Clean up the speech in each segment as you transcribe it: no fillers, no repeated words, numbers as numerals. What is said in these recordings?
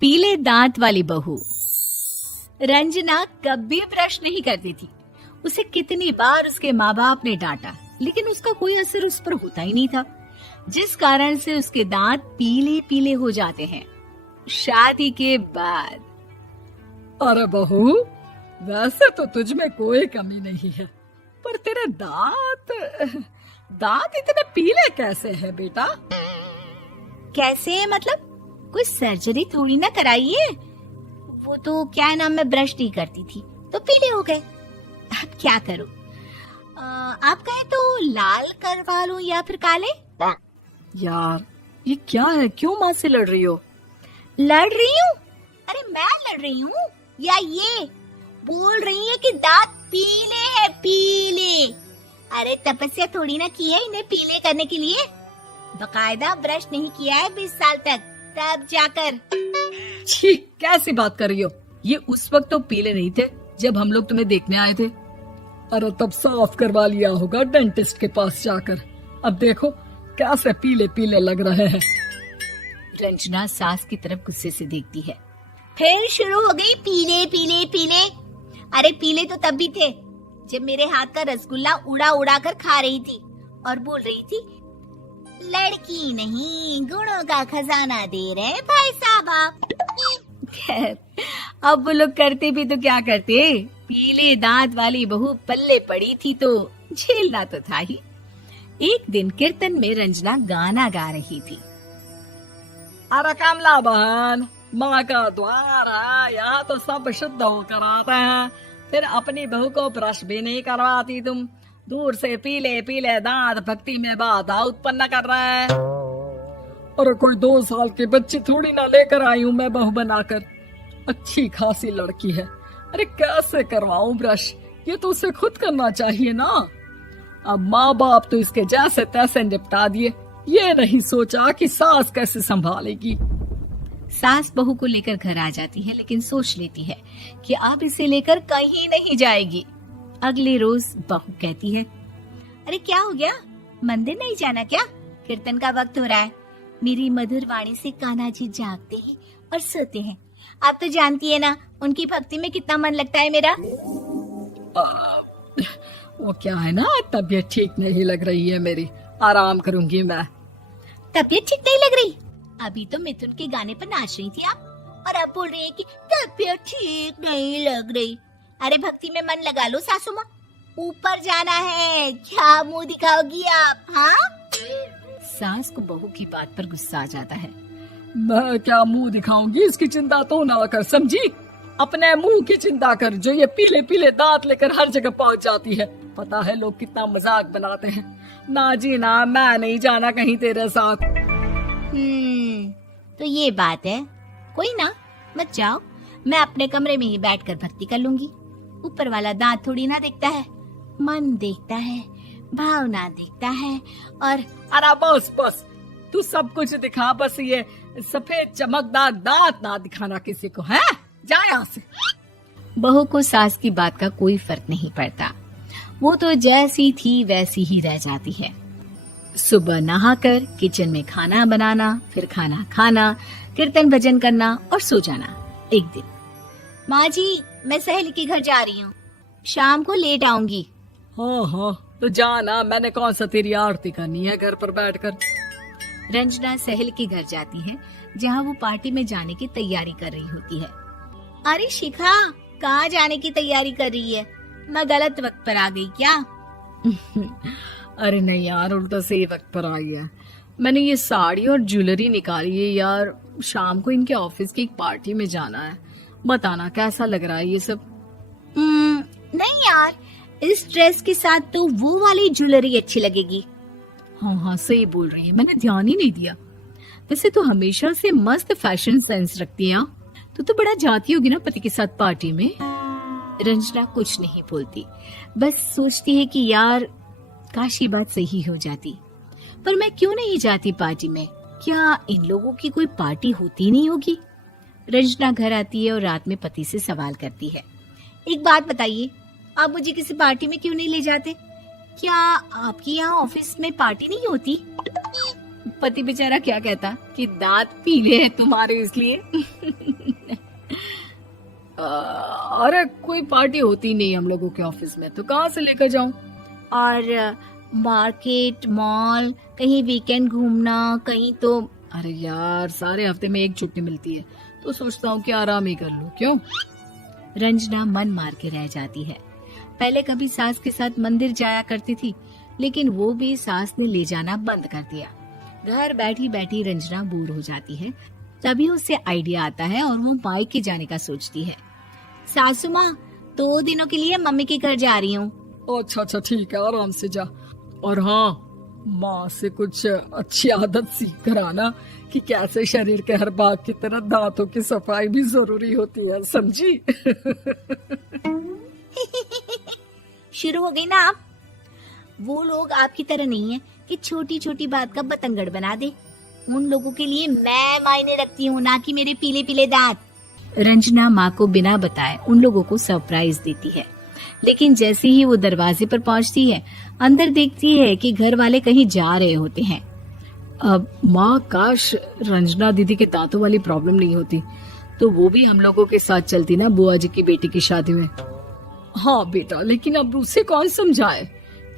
पीले दांत वाली बहू। रंजना कभी ब्रश नहीं करती थी। उसे कितनी बार उसके माँ बाप ने डांटा, लेकिन उसका कोई असर उस पर होता ही नहीं था, जिस कारण से उसके दांत पीले पीले हो जाते हैं। शादी के बाद अरे बहू, वैसे तो तुझ में कोई कमी नहीं है, पर तेरे दांत इतने पीले कैसे हैं बेटा? कैसे मतलब? कोई सर्जरी थोड़ी ना कराइए। वो तो क्या नाम, मैं ब्रश नहीं करती थी तो पीले हो गए। अब क्या करूं? आप कहें तो लाल करवा लूं या फिर काले? यार ये क्या है, क्यों माँ से लड़ रही हो? लड़ रही हूँ? अरे मैं लड़ रही हूँ या ये बोल रही है कि दांत पीले हैं, पीले। अरे तपस्या थोड़ी ना की है इन्हें पीले करने के लिए। बकायदा ब्रश नहीं किया है 20 साल तक, तब जाकर। छी, कैसी बात कर रही हो? ये उस वक्त तो पीले नहीं थे जब हम लोग तुम्हें देखने आए थे। अरे तब साफ करवा लिया होगा डेंटिस्ट के पास जाकर। अब देखो कैसे पीले पीले लग रहे हैं। रंजना सास की तरफ गुस्से से देखती है। फिर शुरू हो गई पीले पीले पीले। अरे पीले तो तब भी थे जब मेरे हाथ का रसगुल्ला उड़ा उड़ा कर खा रही थी और बोल रही थी, लड़की नहीं गुणों का खजाना दे रहे भाई साहब आप। खैर, अब वो लोग करते भी तो क्या करते, पीले दांत वाली बहू पल्ले पड़ी थी तो झेलना तो था ही। एक दिन कीर्तन में रंजना गाना गा रही थी। अरे कमला बहन, माँ का द्वार है, यहाँ तो सब शुद्ध होकर आते हैं, फिर अपनी बहू को ब्रश भी नहीं करवाती तुम। दूर से पीले पीले दांत भक्ति में बाधा उत्पन्न कर रहे हैं। अरे कोई 2 साल की बच्ची थोड़ी ना लेकर आई हूँ मैं बहू बनाकर। अच्छी खासी लड़की है, अरे कैसे करवाऊं ब्रश? ये तो उसे खुद करना चाहिए ना। अब माँ बाप तो इसके जैसे तैसे निपटा दिए, ये नहीं सोचा कि सास कैसे संभालेगी। सास बहू को लेकर घर आ जाती है, लेकिन सोच लेती है कि अब इसे लेकर कहीं नहीं जाएगी। अगले रोज बहू कहती है, अरे क्या हो गया, मंदिर नहीं जाना क्या? कीर्तन का वक्त हो रहा है। मेरी मधुर वाणी से कान्हा जी जागते हैं और सोते हैं। आप तो जानती है ना उनकी भक्ति में कितना मन लगता है मेरा। वो क्या है ना, तबीयत ठीक नहीं लग रही है मेरी, आराम करूंगी मैं। तबीयत ठीक नहीं लग रही? अभी तो मिथुन के गाने पर नाच रही थी आप, और अब बोल रही है कि तबीयत ठीक नहीं लग रही। अरे भक्ति में मन लगा लो सासू माँ, ऊपर जाना है, क्या मुंह दिखाओगी आप? हाँ? सास को बहू की बात पर गुस्सा आ जाता है। मैं क्या मुंह दिखाऊंगी, इसकी चिंता तो ना कर, समझी? अपने मुंह की चिंता कर, जो ये पीले पीले दांत लेकर हर जगह पहुंच जाती है। पता है लोग कितना मजाक बनाते हैं। ना जी ना, मैं नहीं जाना कहीं तेरे साथ। तो ये बात है, कोई ना, मत जाओ, मैं अपने कमरे में ही बैठकर भक्ति कर लूंगी। ऊपर वाला दांत थोड़ी ना देखता है, मन देखता है, भावना देखता है। और अरे बस बस, तू सब कुछ दिखा, बस ये सफेद चमकदार दांत ना दिखाना किसी को, है? जा यहाँ से। बहू को सास की बात का कोई फर्क नहीं पड़ता, वो तो जैसी थी वैसी ही रह जाती है। सुबह नहाकर किचन में खाना बनाना, फिर खाना खाना, कीर्तन भजन करना और सो जाना। एक दिन, माँ जी मैं सहेली के घर जा रही हूँ, शाम को लेट आऊंगी। हाँ हाँ तो जाना, मैंने कौन सा तेरी आरती करनी है घर पर बैठकर। रंजना सहेली के घर जाती है, जहाँ वो पार्टी में जाने की तैयारी कर रही होती है। अरे शिखा, कहाँ जाने की तैयारी कर रही है? मैं गलत वक्त पर आ गई क्या? अरे नहीं यार, उल्टा सही वक्त पर आ गया। मैंने ये साड़ी और ज्वेलरी निकाली है यार, शाम को इनके ऑफिस की एक पार्टी में जाना है। बताना कैसा लग रहा है ये सब? नहीं यार, इस ड्रेस के साथ तो वो वाली ज्वेलरी अच्छी लगेगी। हाँ हाँ सही बोल रही है, मैंने ध्यान ही नहीं दिया। वैसे तो हमेशा से मस्त फैशन सेंस रखती है। तो बड़ा जाती होगी ना पति के साथ पार्टी में। रंजना कुछ नहीं बोलती, बस सोचती है कि यार काश ये बात सही हो जाती, पर मैं क्यों नहीं जाती पार्टी में? क्या इन लोगों की कोई पार्टी होती नहीं होगी? रंजना घर आती है और रात में पति से सवाल करती है, एक बात बताइए, आप मुझे किसी पार्टी में क्यों नहीं ले जाते? क्या आपके यहाँ ऑफिस में पार्टी नहीं होती? पति बेचारा क्या कहता कि दांत पीले हैं तुम्हारे इसलिए। अरे कोई पार्टी होती नहीं हम लोगों के ऑफिस में, तो कहाँ से लेकर जाऊं? और मार्केट, मॉल, कहीं वीकेंड घूमना, कहीं तो। अरे यार, सारे हफ्ते में एक छुट्टी मिलती है, तो सोचता हूँ कि आराम ही कर लूं। क्यों? रंजना मन मार के रह जाती है। पहले कभी सास के साथ मंदिर जाया करती थी, लेकिन वो भी सास ने ले जाना बंद कर दिया। घर बैठी बैठी रंजना बोर हो जाती है। तभी उसे आइडिया आता है और वो मायके जाने का सोचती है। सासू माँ, 2 दिनों के लिए मम्मी के घर जा रही हूँ। अच्छा अच्छा, ठीक है, आराम से जा। और हाँ, माँ से कुछ अच्छी आदत सीख कर आना कि कैसे शरीर के हर भाग की तरह दांतों की सफाई भी जरूरी होती है, समझी? शुरू हो गई ना आप। वो लोग आपकी तरह नहीं है कि छोटी छोटी बात का बतंगड़ बना दे। उन लोगों के लिए मैं मायने रखती हूँ, ना कि मेरे पीले पीले दांत। रंजना माँ को बिना बताए उन लोगों को सरप्राइज देती है, लेकिन जैसे ही वो दरवाजे पर पहुंचती है, अंदर देखती है कि घर वाले कहीं जा रहे होते हैं। अब माँ, काश रंजना दीदी के दांतों वाली प्रॉब्लम नहीं होती, तो वो भी हम लोगों के साथ चलती ना बुआ जी की बेटी की शादी में। हाँ बेटा, लेकिन अब उसे कौन समझाए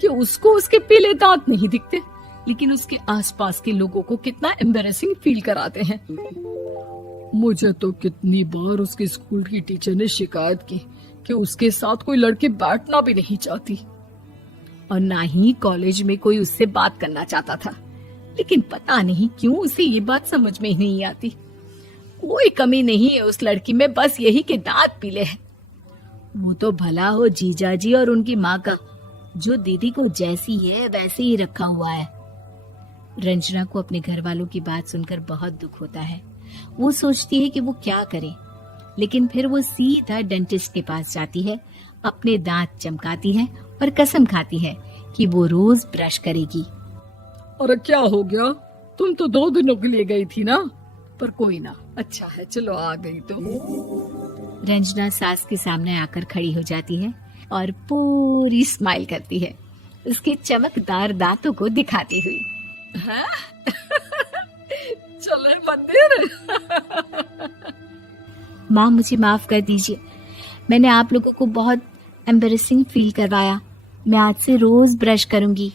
कि उसको उसके पीले दांत नहीं दिखते, लेकिन उसके आसपास के लोगों को कितना एम्बैरेसिंग फील कराते हैं। मुझे तो कितनी बार उसके स्कूल की टीचर ने शिकायत की कि उसके साथ कोई लड़की बैठना भी नहीं चाहती, और ना ही कॉलेज में कोई उससे बात करना चाहता था। लेकिन पता नहीं क्यों उसे ये बात समझ में ही नहीं आती। कोई कमी नहीं है उस लड़की में, बस यही कि दांत पीले हैं। वो तो भला हो जीजा जी और उनकी माँ का, जो दीदी को जैसी है वैसे ही रखा हुआ है। रंजना को अपने घर वालों की बात सुनकर बहुत दुख होता है। वो सोचती है कि वो क्या करे, लेकिन फिर वो सीधा डेंटिस्ट के पास जाती है, अपने दांत चमकाती है और कसम खाती है कि वो रोज ब्रश करेगी। अरे क्या हो गया? तुम तो 2 दिनों के लिए गई थी ना, पर कोई ना, अच्छा है, चलो आ गई तो। रंजना सास के सामने आकर खड़ी हो जाती है और पूरी स्माइल करती है, उसके चमकदार दांतों को दिखाती हुई। हैं? चले मंदिर। माँ, मुझे माफ कर दीजिए, मैंने आप लोगों को बहुत एम्बैरेसिंग फील करवाया। मैं आज से रोज ब्रश करूंगी।